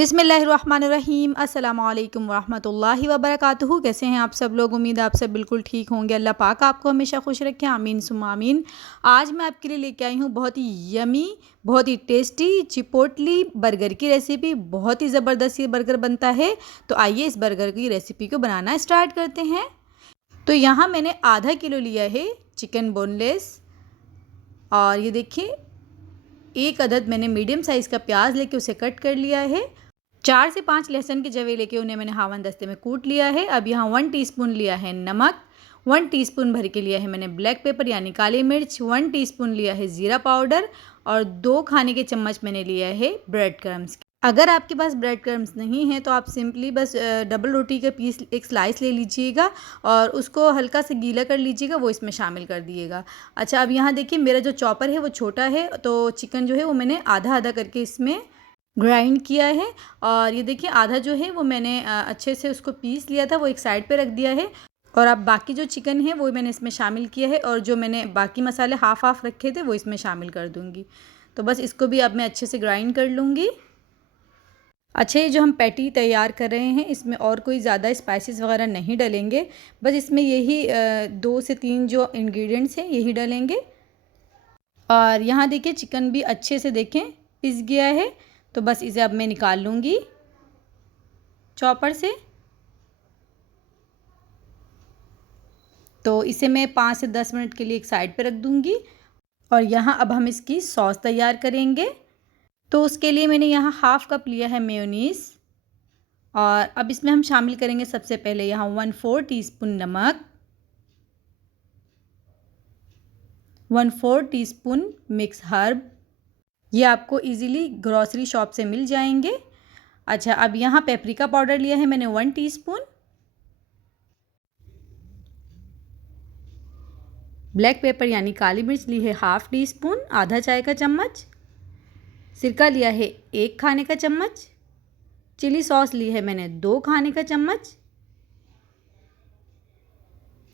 बिस्मिल्लाहिर्रहमानिर्रहीम अस्सलामु अलैकुम वरहमतुल्लाहि वबरकातुहू। कैसे हैं आप सब लोग? उम्मीद है आप सब बिल्कुल ठीक होंगे। अल्लाह पाक आपको हमेशा खुश रखे, आमीन सुम्मा आमीन। आज मैं आपके लिए लेके आई हूँ बहुत ही यमी, बहुत ही टेस्टी चिपोटली बर्गर की रेसिपी। बहुत ही ज़बरदस्त ये बर्गर बनता है। तो आइए इस बर्गर की रेसिपी को बनाना स्टार्ट करते हैं। तो यहाँ मैंने आधा किलो लिया है चिकन बोनलेस, और ये देखिए एक अदद मैंने मीडियम साइज़ का प्याज लेके उसे कट कर लिया है। 4 से 5 लहसुन के जवे लेके उन्हें मैंने हावन दस्ते में कूट लिया है। अब यहाँ 1 टीस्पून लिया है नमक, 1 टीस्पून भर के लिया है मैंने ब्लैक पेपर यानी काली मिर्च, 1 टीस्पून लिया है ज़ीरा पाउडर, और 2 खाने के चम्मच मैंने लिया है ब्रेड क्रम्स। अगर आपके पास ब्रेड क्रम्स नहीं है तो आप सिंपली बस डबल रोटी का पीस एक स्लाइस ले लीजिएगा और उसको हल्का सा गीला कर लीजिएगा, वो इसमें शामिल कर दिएगा। अच्छा, अब यहाँ देखिए मेरा जो चॉपर है वो छोटा है, तो चिकन जो है वो मैंने आधा आधा करके इसमें ग्राइंड किया है। और ये देखिए आधा जो है वो मैंने अच्छे से उसको पीस लिया था, वो एक साइड पे रख दिया है। और अब बाकी जो चिकन है वो मैंने इसमें शामिल किया है, और जो मैंने बाकी मसाले हाफ़ हाफ़ रखे थे वो इसमें शामिल कर दूँगी। तो बस इसको भी अब मैं अच्छे से ग्राइंड कर लूँगी। अच्छा, ये जो हम पैटी तैयार कर रहे हैं इसमें और कोई ज़्यादा स्पाइसेस वगैरह नहीं डलेंगे, बस इसमें यही 2 से 3 जो इंग्रेडिएंट्स हैं यही डलेंगे। और यहाँ देखिए चिकन भी अच्छे से देखें पिस गया है, तो बस इसे अब मैं निकाल लूँगी चॉपर से। तो इसे मैं 5 से 10 मिनट के लिए एक साइड पे रख दूँगी। और यहाँ अब हम इसकी सॉस तैयार करेंगे। तो उसके लिए मैंने यहाँ हाफ़ कप लिया है मेयोनीज़, और अब इसमें हम शामिल करेंगे सबसे पहले यहाँ 1/4 टीस्पून नमक, 1/4 टीस्पून मिक्स हर्ब। ये आपको इजीली ग्रॉसरी शॉप से मिल जाएंगे। अच्छा, अब यहाँ पेपरिका पाउडर लिया है मैंने 1 टीस्पून, ब्लैक पेपर यानी काली मिर्च ली है हाफ़ टीस्पून आधा चाय का चम्मच, सिरका लिया है 1 खाने का चम्मच, चिली सॉस ली है मैंने 2 खाने का चम्मच,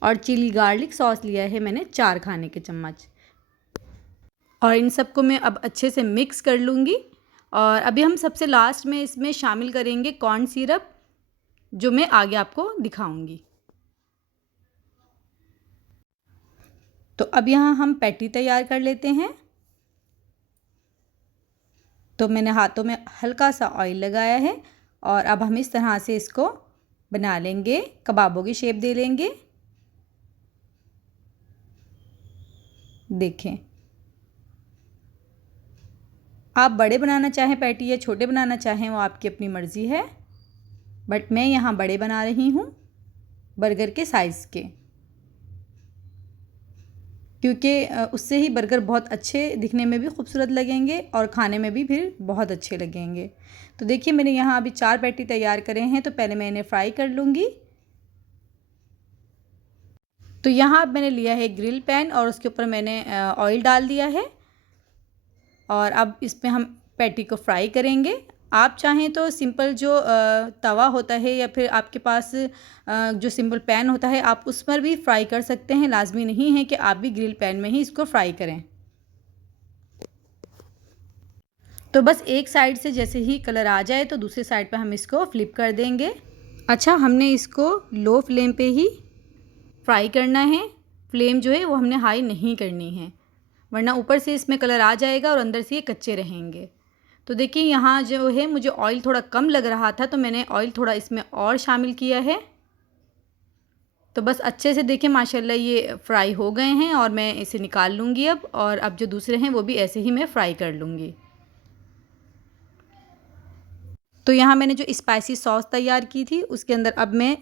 और चिली गार्लिक सॉस लिया है मैंने 4 खाने के चम्मच। और इन सबको मैं अब अच्छे से मिक्स कर लूँगी। और अभी हम सबसे लास्ट में इसमें शामिल करेंगे कॉर्न सिरप, जो मैं आगे आपको दिखाऊंगी। तो अब यहाँ हम पैटी तैयार कर लेते हैं। तो मैंने हाथों में हल्का सा ऑयल लगाया है, और अब हम इस तरह से इसको बना लेंगे, कबाबों की शेप दे लेंगे। देखें, आप बड़े बनाना चाहें पैटी या छोटे बनाना चाहें वो आपकी अपनी मर्ज़ी है, बट मैं यहाँ बड़े बना रही हूँ बर्गर के साइज़ के, क्योंकि उससे ही बर्गर बहुत अच्छे दिखने में भी खूबसूरत लगेंगे और खाने में भी फिर बहुत अच्छे लगेंगे। तो देखिए मैंने यहाँ अभी 4 पैटी तैयार करे हैं, तो पहले मैं इन्हें फ्राई कर लूँगी। तो यहाँ अब मैंने लिया है ग्रिल पैन, और उसके ऊपर मैंने ऑयल डाल दिया है, और अब इसमें हम पैटी को फ्राई करेंगे। आप चाहें तो सिंपल जो तवा होता है या फिर आपके पास जो सिंपल पैन होता है आप उस पर भी फ्राई कर सकते हैं। लाजमी नहीं है कि आप भी ग्रिल पैन में ही इसको फ्राई करें। तो बस एक साइड से जैसे ही कलर आ जाए तो दूसरी साइड पर हम इसको फ्लिप कर देंगे। अच्छा, हमने इसको लो फ्लेम पे ही फ्राई करना है। फ्लेम जो है वो हमने हाई नहीं करनी है, वरना ऊपर से इसमें कलर आ जाएगा और अंदर से ये कच्चे रहेंगे। तो देखिए यहाँ जो है मुझे ऑयल थोड़ा कम लग रहा था, तो मैंने ऑयल थोड़ा इसमें और शामिल किया है। तो बस अच्छे से देखिए माशाल्लाह ये फ्राई हो गए हैं, और मैं इसे निकाल लूँगी अब। और अब जो दूसरे हैं वो भी ऐसे ही मैं फ्राई कर लूँगी। तो यहाँ मैंने जो स्पाइसी सॉस तैयार की थी उसके अंदर अब मैं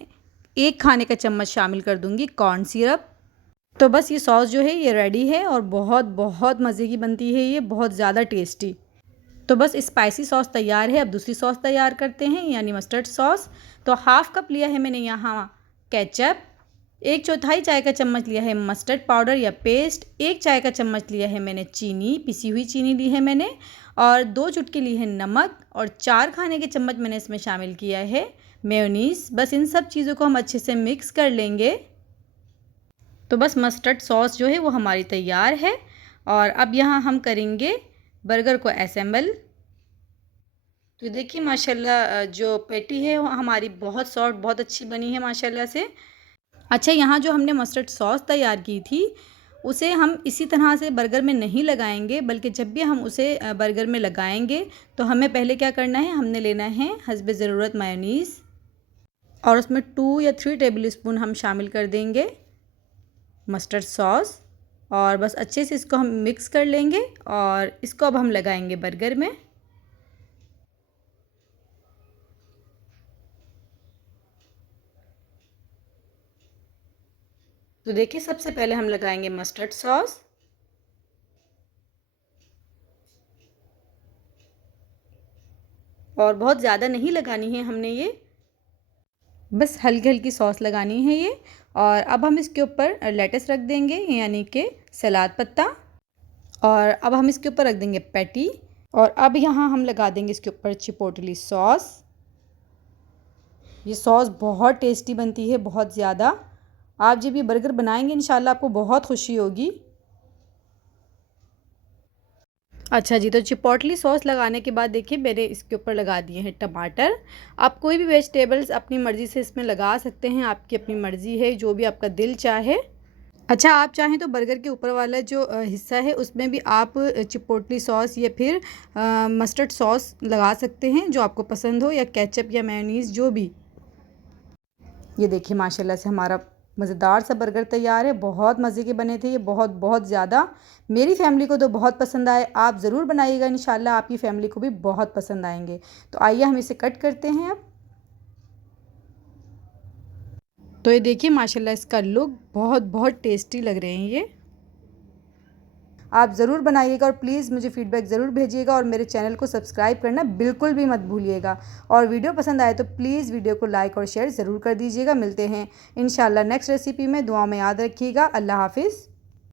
1 खाने का चम्मच शामिल कर दूँगी कॉर्न सिरप। तो बस ये सॉस जो है ये रेडी है, और बहुत बहुत मज़े की बनती है ये, बहुत ज़्यादा टेस्टी। तो बस स्पाइसी सॉस तैयार है। अब दूसरी सॉस तैयार करते हैं, यानी मस्टर्ड सॉस। तो हाफ़ कप लिया है मैंने यहाँ केचप, 1/4 चाय का चम्मच लिया है मस्टर्ड पाउडर या पेस्ट, 1 चाय का चम्मच लिया है मैंने चीनी, पिसी हुई चीनी ली है मैंने, और 2 चुटकी ली है नमक, और 4 खाने के चम्मच मैंने इसमें शामिल किया है मेयोनीज़। बस इन सब चीज़ों को हम अच्छे से मिक्स कर लेंगे। तो बस मस्टर्ड सॉस जो है वो हमारी तैयार है। और अब यहाँ हम करेंगे बर्गर को असेंबल। तो देखिए माशाल्लाह जो पैटी है वो हमारी बहुत सॉफ्ट, बहुत अच्छी बनी है माशाल्लाह से। अच्छा, यहाँ जो हमने मस्टर्ड सॉस तैयार की थी, उसे हम इसी तरह से बर्गर में नहीं लगाएंगे, बल्कि जब भी हम उसे बर्गर में लगाएंगे तो हमें पहले क्या करना है, हमने लेना है हस्ब ज़रूरत मायोनीज़ और उसमें 2 या 3 टेबल स्पून हम शामिल कर देंगे मस्टर्ड सॉस और बस अच्छे से इसको हम मिक्स कर लेंगे और इसको अब हम लगाएंगे बर्गर में। तो देखिए सबसे पहले हम लगाएंगे मस्टर्ड सॉस और बहुत ज़्यादा नहीं लगानी है हमने ये, बस हल्की हल्की सॉस लगानी है ये। और अब हम इसके ऊपर लेटस रख देंगे यानी कि सलाद पत्ता और अब हम इसके ऊपर रख देंगे पैटी और अब यहाँ हम लगा देंगे इसके ऊपर चिपोटली सॉस। ये सॉस बहुत टेस्टी बनती है, बहुत ज़्यादा। आप जब ये बर्गर बनाएंगे इंशाल्लाह आपको बहुत खुशी होगी। अच्छा जी, तो चिपोटली सॉस लगाने के बाद देखिए मैंने इसके ऊपर लगा दिए हैं टमाटर। आप कोई भी वेजिटेबल्स अपनी मर्ज़ी से इसमें लगा सकते हैं, आपकी अपनी मर्ज़ी है, जो भी आपका दिल चाहे। अच्छा, आप चाहें तो बर्गर के ऊपर वाला जो हिस्सा है उसमें भी आप चिपोटली सॉस या फिर मस्टर्ड सॉस लगा सकते हैं, जो आपको पसंद हो, या केचप या मेयोनीज़ जो भी। ये देखिए माशाल्लाह से हमारा मज़ेदार सा बर्गर तैयार है। बहुत मज़े के बने थे ये, बहुत बहुत ज़्यादा। मेरी फैमिली को तो बहुत पसंद आए। आप ज़रूर बनाइएगा, इंशाल्लाह आपकी फैमिली को भी बहुत पसंद आएंगे। तो आइए हम इसे कट करते हैं अब। तो ये देखिए माशाल्लाह इसका लुक बहुत बहुत टेस्टी लग रहे हैं ये। आप ज़रूर बनाइएगा और प्लीज़ मुझे फ़ीडबैक ज़रूर भेजिएगा और मेरे चैनल को सब्सक्राइब करना बिल्कुल भी मत भूलिएगा। और वीडियो पसंद आए तो प्लीज़ वीडियो को लाइक और शेयर ज़रूर कर दीजिएगा। मिलते हैं इंशाल्लाह नेक्स्ट रेसिपी में। दुआ में याद रखिएगा। अल्लाह हाफ़िज़।